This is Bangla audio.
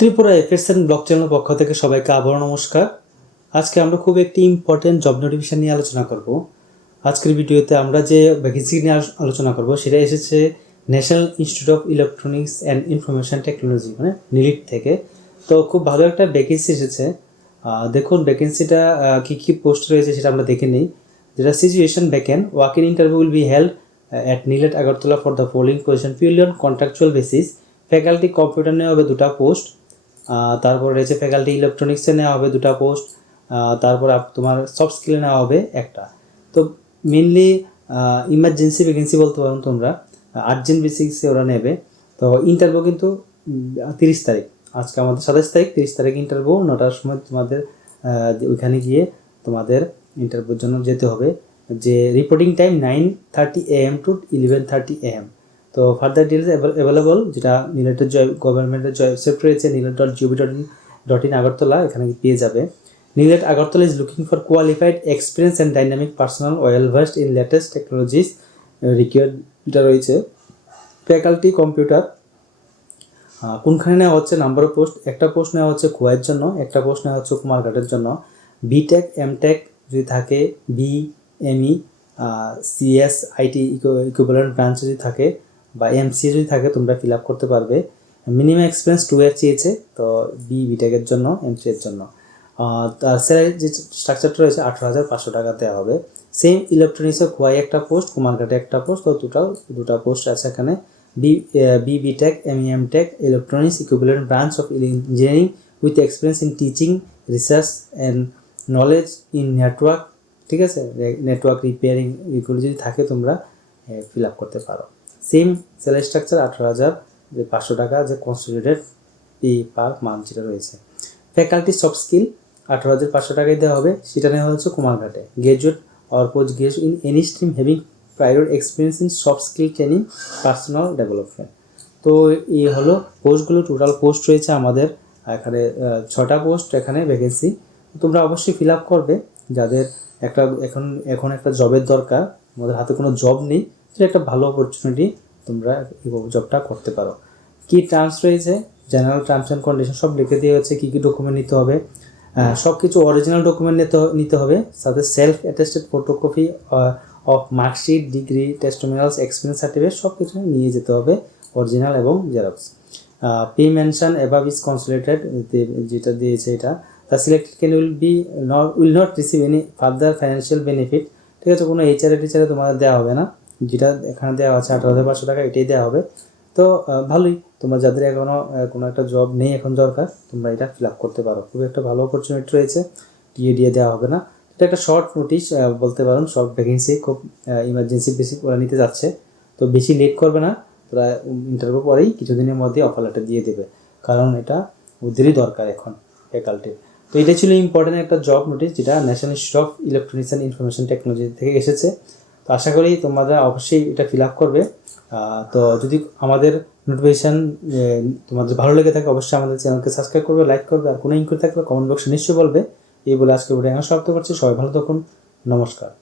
ত্রিপুরা এফএসএন ব্লক চ্যানেল পক্ষ থেকে সবাইকে আবারও নমস্কার। আজকে আমরা খুব একটি ইম্পর্টেন্ট জব নোটিফিকেশন নিয়ে আলোচনা করব। আজকের ভিডিওতে আমরা যে ভ্যাকেন্সি নিয়ে আলোচনা করব সেটা এসেছে national institute of electronics and information technology মানে নিলিট থেকে। তো খুব ভালো একটা ভ্যাকেন্সি এসেছে। দেখুন ভ্যাকেন্সিটা কী কী পোস্ট রয়েছে সেটা আমরা দেখে নিই। যেটা situation vacant, walk in interview will be held at নিলেট Agartala for the following position purely on contractual basis. Faculty computer নেওয়া হবে 2টা পোস্ট। তারপর রয়েছে ফ্যাকাল্টি ইলেকট্রনিক্সে নেওয়া হবে 2টা পোস্ট। তারপর তোমার সফট স্কিলে নেওয়া হবে একটা। তো মেনলি ইমার্জেন্সি ভ্যাকেন্সি বলতে পারো তোমরা, আর্জেন্ট বেসিক্সে ওরা নেবে। তো ইন্টারভিউ কিন্তু 30 তারিখ, আজকে আমাদের 27 তারিখ, 30 তারিখ ইন্টারভিউ 9টার সময় তোমাদের ওইখানে গিয়ে তোমাদের ইন্টারভিউর জন্য যেতে হবে। যে reporting time 9:30 AM to 11:30 AM। তো ফার্দার ডিটেলস অ্যাভেলেবল, যেটা নিলেটের গভর্নমেন্টের ওয়েবসাইট রয়েছে nilet.gov.in আগরতলা, এখানে পেয়ে যাবে। নিলেট Agartala is looking for qualified experience and dynamic personal well versed in latest technologies required, এটা রয়েছে। ফ্যাকাল্টি কম্পিউটার কোনখানে নেওয়া হচ্ছে, নাম্বার অফ পোস্ট, একটা পোস্ট নেওয়া হচ্ছে খোয়াইয়ের জন্য, একটা পোস্ট নেওয়া হচ্ছে কুমারঘাটের জন্য। বিটেক এমটেক যদি থাকে, BME CS IT equivalent branch যদি থাকে বা এমসিএ যদি থাকে তোমরা ফিল আপ করতে পারবে। মিনিমাম এক্সপিরিয়েন্স 2 ইয়ার চেয়েছে, তো বিটেকের জন্য, এমসিএর জন্য। তার স্যালারি যে স্ট্রাকচারটা রয়েছে 18,500 টাকা দেওয়া হবে। সেম ইলেকট্রনিক্সে খোয়াই একটা পোস্ট, কুমারঘাটে একটা পোস্ট, তো দুটা পোস্ট আছে এখানে। BTech MTech electronics equivalent branch of engineering with experience in teaching, research and knowledge in network, ঠিক আছে, নেটওয়ার্ক রিপেয়ারিং, এগুলো যদি থাকে তোমরা ফিল আপ করতে পারো। সেম স্যালারি স্ট্রাকচার 18,500 টাকা, যে কনসোলিডেটেড পে পার মান্থ যেটা রয়েছে। ফ্যাকাল্টি সফট স্কিল 18,500 টাকায় দেওয়া হবে, সেটা নেওয়া হচ্ছে কুমারঘাটে। Graduate or post graduate in any stream having prior experience in soft skill training, personal development. তো এই হলো পোস্টগুলো, টোটাল পোস্ট রয়েছে আমাদের এখানে 6টা পোস্ট এখানে ভ্যাকেন্সি। তোমরা অবশ্যই ফিল আপ করবে যাদের একটা এখন একটা জবের দরকার, আমাদের হাতে কোনো জব নেই, সেটা একটা ভালো অপরচুনিটি, তোমরা এই জবটা করতে পারো। কী টার্মস রয়েছে, জেনারেল টার্মস অ্যান্ড কন্ডিশন সব লিখে দিয়ে হচ্ছে কী কী ডকুমেন্ট নিতে হবে। সব কিছু অরিজিনাল ডকুমেন্ট নিতে হবে, সাথে self attested photocopy of marksheet, degree, testimonials, experience certificate সব কিছু নিয়ে যেতে হবে, অরিজিনাল এবং xerox. Pay mention above is consolidated, যেটা দিয়েছে এটা। The selected can will not receive any further financial benefit, ঠিক আছে, কোনো টিচারে তোমাদের দেওয়া হবে না, যেটা এখানে দেওয়া আছে 18,500 টাকা, এটাই দেওয়া হবে। তো ভালোই, তোমরা যাদের এখনও কোনো একটা জব নেই এখন দরকার, তোমরা এটা ফিল আপ করতে পারো, খুব একটা ভালো অপরচুনিটি রয়েছে, দিয়ে দেওয়া হবে না। এটা একটা শর্ট নোটিশ বলতে পারেন, শর্ট ভ্যাকেন্সি, খুব ইমার্জেন্সি বেসিক ওরা নিতে যাচ্ছে, তো বেশি লেট করবে না, তোরা ইন্টারভিউ পরেই কিছুদিনের মধ্যে অফার লেটার দিয়ে দেবে, কারণ এটা ওদেরই দরকার এখন ফ্যাকাল্টির। তো এটা ছিল ইম্পর্টেন্ট একটা জব নোটিশ, যেটা national institute of electronics and information technology থেকে এসেছে। তো আশা করি তোমরা অবশ্যই এটা ফিল আপ করবে। তো যদি আমাদের নোটিফিকেশান তোমাদের ভালো লেগে থাকে অবশ্যই আমাদের চ্যানেলকে সাবস্ক্রাইব করবে, লাইক করবে, আর কোনো ইনকোয়ারি থাকলে কমেন্ট বক্সে নিশ্চয়ই বলবে। এই বলে আজকে ভিডিও সমাপ্ত করছি। সবাই ভালো থাকুন, নমস্কার।